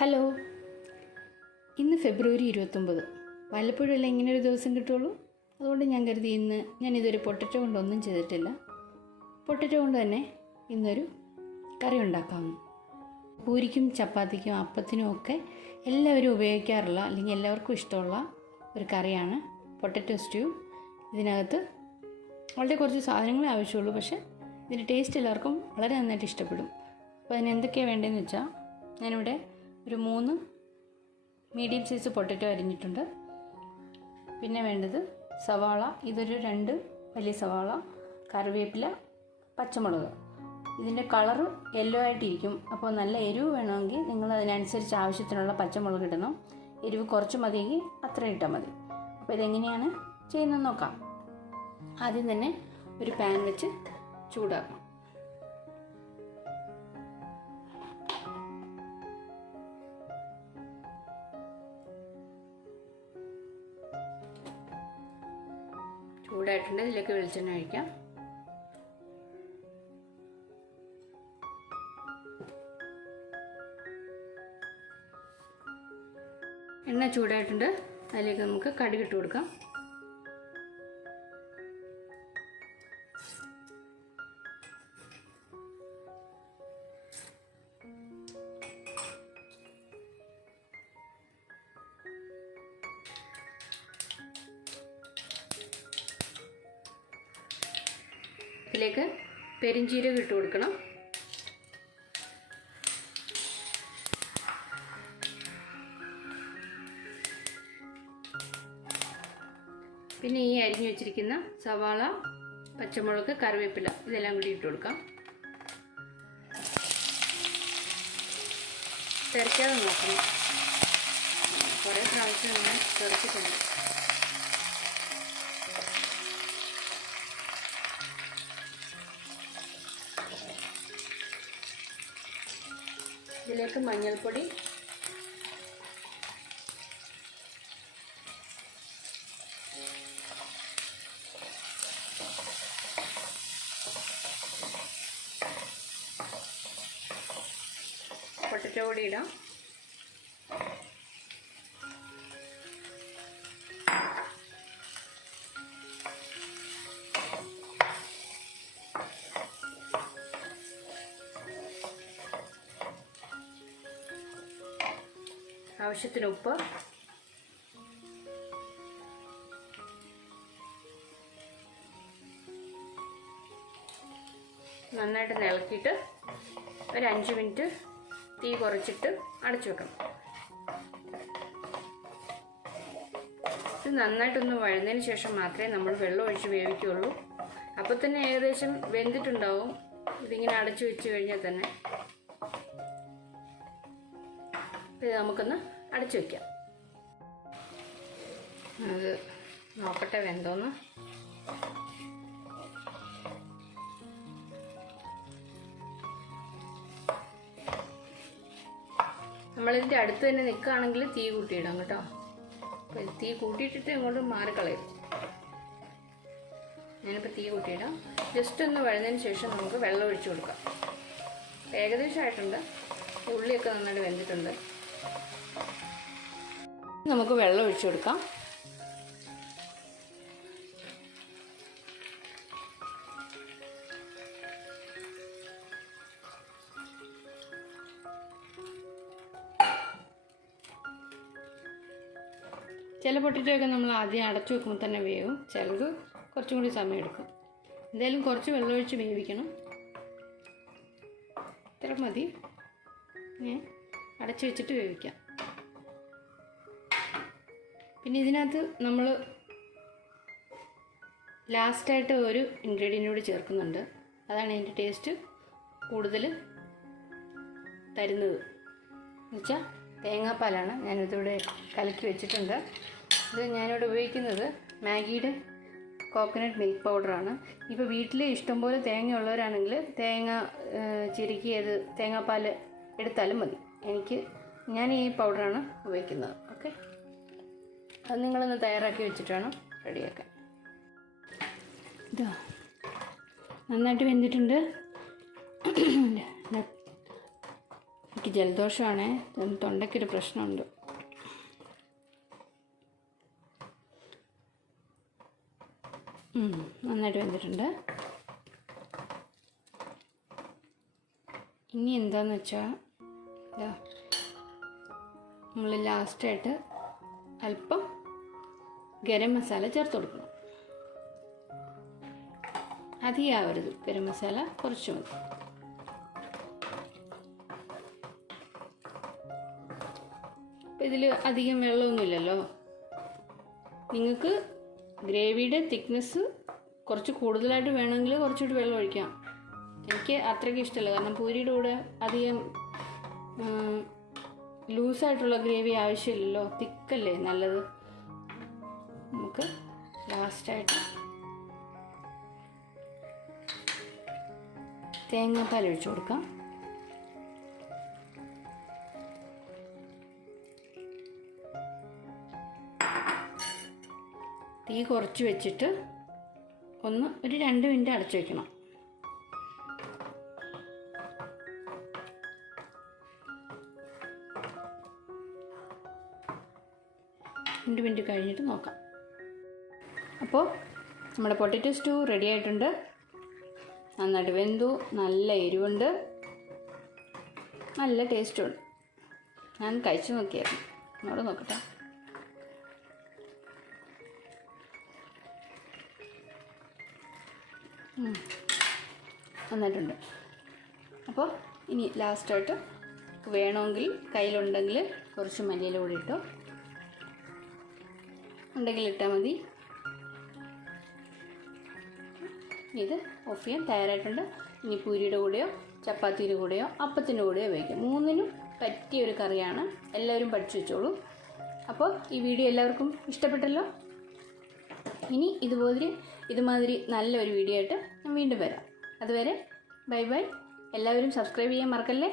Hello, ഇന്ന് ഫെബ്രുവരി 29. വല്ലപ്പോഴല്ലേ ഇങ്ങനെ ഒരു ദിവസം കിട്ടുള്ളൂ. അതുകൊണ്ട് ഞാൻ കരുതി ഞാനിതൊരു പൊട്ടറ്റോ കൊണ്ടൊന്നും ചെയ്തിട്ടില്ല. പൊട്ടറ്റോ കൊണ്ട് തന്നെ ഇന്നൊരു കറി ഉണ്ടാക്കാമെന്ന്. പൂരിക്കും ചപ്പാത്തിക്കും അപ്പത്തിനും ഒക്കെ എല്ലാവരും ഉപയോഗിക്കാറുള്ള അല്ലെങ്കിൽ എല്ലാവർക്കും ഇഷ്ടമുള്ള ഒരു കറിയാണ് പൊട്ടറ്റോ സ്റ്റ്യൂ. ഇതിനകത്ത് വളരെ കുറച്ച് സാധനങ്ങളെ ആവശ്യമുള്ളൂ, പക്ഷേ ഇതിൻ്റെ ടേസ്റ്റ് എല്ലാവർക്കും വളരെ നന്നായിട്ട് ഇഷ്ടപ്പെടും. അപ്പോൾ അതിന് എന്തൊക്കെയാണ് വേണ്ടതെന്ന് വെച്ചാൽ, ഞാനിവിടെ ഒരു 3 മീഡിയം സൈസ് പൊട്ടറ്റോ അരിഞ്ഞിട്ടുണ്ട്. പിന്നെ വേണ്ടത് സവാള, ഇതൊരു 2 വലിയ സവാള, കറിവേപ്പില, പച്ചമുളക്. ഇതിൻ്റെ കളറ് യെല്ലോ ആയിട്ടിരിക്കും. അപ്പോൾ നല്ല എരിവ് വേണമെങ്കിൽ നിങ്ങൾ അതിനനുസരിച്ച് ആവശ്യത്തിനുള്ള പച്ചമുളക് ഇടണം. എരിവ് കുറച്ച് മതിയെങ്കിൽ അത്ര ഇട്ടാൽ മതി. അപ്പോൾ ഇതെങ്ങനെയാണ് ചെയ്യുന്നത് നോക്കാം. ആദ്യം തന്നെ ഒരു പാൻ വെച്ച് ചൂടാക്കണം. ചൂടായിട്ടുണ്ട്. ഇതിലേക്ക് വെളിച്ചെണ്ണ ഒഴിക്കാം. എണ്ണ ചൂടായിട്ടുണ്ട്. അതിലേക്ക് നമുക്ക് കടുക് ഇട്ട് കൊടുക്കാം. ഇതിലേക്ക് പെരിഞ്ചീരകം ഇട്ട് കൊടുക്കണം. പിന്നെ ഈ അരിഞ്ഞു വെച്ചിരിക്കുന്ന സവാള, പച്ചമുളക്, കറിവേപ്പില ഇതെല്ലാം കൂടി ഇട്ട് കൊടുക്കാം. തിരക്കാതെ നോക്കണം. കുറേ പ്രാവശ്യം ഞാൻ തിരച്ചിട്ടുണ്ട്. ഇതിലേക്ക് മഞ്ഞൾപ്പൊടി, പൊട്ടറ്റോ പൊടി ഇടാം. ആവശ്യത്തിന് ഉപ്പ്, നന്നായിട്ട് ഇളക്കിയിട്ട് ഒരു 5 മിനിറ്റ് തീ കുറച്ചിട്ട് അടച്ചു വെക്കണം. ഇത് നന്നായിട്ടൊന്ന് വഴന്നതിന് ശേഷം മാത്രമേ നമ്മൾ വെള്ളം ഒഴിച്ച് വേവിക്കുകയുള്ളൂ. അപ്പോൾ തന്നെ ഏകദേശം വെന്തിട്ടുണ്ടാവും. ഇതിങ്ങനെ അടച്ചു വെച്ച് കഴിഞ്ഞാൽ തന്നെ. ഇത് നമുക്കൊന്ന് അടച്ചു വയ്ക്കാം. അത് നോക്കട്ടെ വെന്തോന്ന്. നമ്മളിതിൻ്റെ അടുത്ത് തന്നെ നിൽക്കുകയാണെങ്കിൽ തീ കൂട്ടിയിടാം കേട്ടോ. അപ്പോൾ തീ കൂട്ടിയിട്ടിട്ട് ഇങ്ങോട്ട് മാറിക്കളയും. ഞാനിപ്പോൾ തീ കൂട്ടിയിടാം. ജസ്റ്റ് ഒന്ന് വഴന്നതിന് ശേഷം നമുക്ക് വെള്ളം ഒഴിച്ചു കൊടുക്കാം. ഏകദേശം ആയിട്ടുണ്ട്. ഉള്ളിയൊക്കെ നന്നായിട്ട് വെന്തിട്ടുണ്ട്. നമുക്ക് വെള്ളം ഒഴിച്ചു കൊടുക്കാം. ചില പൊട്ടറ്റോയൊക്കെ നമ്മൾ ആദ്യം അടച്ചു വെക്കുമ്പോൾ തന്നെ വേവും, ചിലത് കുറച്ചും കൂടി സമയം എടുക്കും. എന്തായാലും കുറച്ച് വെള്ളമൊഴിച്ച് വേവിക്കണം. ഇത്ര മതി. അടച്ചു വെച്ചിട്ട് വേവിക്കാം. പിന്നെ ഇതിനകത്ത് നമ്മൾ ലാസ്റ്റായിട്ട് ഒരു ഇൻഗ്രീഡിയൻ്റ് കൂടി ചേർക്കുന്നുണ്ട്. അതാണ് ഇതിൻ്റെ ടേസ്റ്റ് കൂടുതൽ തരുന്നത്. എന്നുവെച്ചാൽ തേങ്ങാപ്പാലാണ്. ഞാനിതിവിടെ കലക്കി വെച്ചിട്ടുണ്ട്. ഇത് ഞാനിവിടെ ഉപയോഗിക്കുന്നത് മാഗിയുടെ കോക്കനട്ട് മിൽക്ക് പൗഡറാണ്. ഇപ്പോൾ വീട്ടിൽ ഇഷ്ടംപോലെ തേങ്ങ ഉള്ളവരാണെങ്കിൽ തേങ്ങ ചിരുക്കി അത് തേങ്ങാപ്പാൽ എടുത്താലും മതി. ഞാൻ ഈ പൗഡറാണ് ഉപയോഗിക്കുന്നത്. ഓക്കെ, അത് നിങ്ങളൊന്ന് തയ്യാറാക്കി വെച്ചിട്ട് വേണം റെഡിയാക്കാൻ. ഇതാ നന്നായിട്ട് വെന്തിട്ടുണ്ട്. എനിക്ക് ജലദോഷമാണേ, തൊണ്ടയ്ക്കൊരു പ്രശ്നമുണ്ട്. നന്നായിട്ട് വെന്തിട്ടുണ്ട്. ഇനി എന്താണെന്ന് വെച്ചാൽ നമ്മൾ ലാസ്റ്റായിട്ട് അല്പം ഗരം മസാല ചേർത്ത് കൊടുക്കണം. അധികമാവരുത്, ഗരം മസാല കുറച്ച് മതി. അപ്പം ഇതിൽ അധികം വെള്ളമൊന്നുമില്ലല്ലോ. നിങ്ങൾക്ക് ഗ്രേവിയുടെ തിക്നെസ് കുറച്ച് കൂടുതലായിട്ട് വേണമെങ്കിൽ കുറച്ചുകൂടി വെള്ളം ഒഴിക്കാം. എനിക്ക് അത്രയ്ക്ക് ഇഷ്ടമല്ല, കാരണം പൂരിയുടെ കൂടെ അധികം ലൂസായിട്ടുള്ള ഗ്രേവി ആവശ്യമില്ലല്ലോ, തിക്കല്ലേ നല്ലത്. നമുക്ക് ലാസ്റ്റായിട്ട് തേങ്ങാപ്പാൽ ഒഴിച്ചു കൊടുക്കാം. തീ കുറച്ച് വെച്ചിട്ട് ഒരു 2 മിനിറ്റ് അടച്ചു വയ്ക്കണം. രണ്ട് മിനിറ്റ് കഴിഞ്ഞിട്ട് നോക്കാം. അപ്പോൾ നമ്മുടെ പൊട്ടറ്റോ സ്റ്റൂ റെഡി ആയിട്ടുണ്ട്. നന്നായിട്ട് വെന്തു, നല്ല എരിവുണ്ട്, നല്ല ടേസ്റ്റുണ്ട്. ഞാൻ കഴിച്ചു നോക്കിയായിരുന്നു, എന്നോട് നോക്കട്ടെ. നന്നായിട്ടുണ്ട്. അപ്പോൾ ഇനി ലാസ്റ്റായിട്ട് വേണമെങ്കിൽ കയ്യിലുണ്ടെങ്കിൽ കുറച്ച് മല്ലിയില കൂടി ഇട്ടോ, ഉണ്ടെങ്കിൽ ഇട്ടാൽ മതി. ഇത് ഓഫ് ചെയ്യാൻ തയ്യാറായിട്ടുണ്ട്. ഇനി പൂരിയുടെ കൂടെയോ ചപ്പാത്തിയുടെ കൂടെയോ അപ്പത്തിൻ്റെ കൂടെയോ ഉപയോഗിക്കാം. മൂന്നിനും പറ്റിയൊരു കറിയാണ്. എല്ലാവരും പഠിച്ചു വെച്ചോളൂ. അപ്പോൾ ഈ വീഡിയോ എല്ലാവർക്കും ഇഷ്ടപ്പെട്ടല്ലോ. ഇനി ഇതുമാതിരി നല്ലൊരു വീഡിയോ ആയിട്ട് ഞാൻ വീണ്ടും വരാം. അതുവരെ ബൈ ബൈ. എല്ലാവരും സബ്സ്ക്രൈബ് ചെയ്യാൻ മറക്കല്ലേ.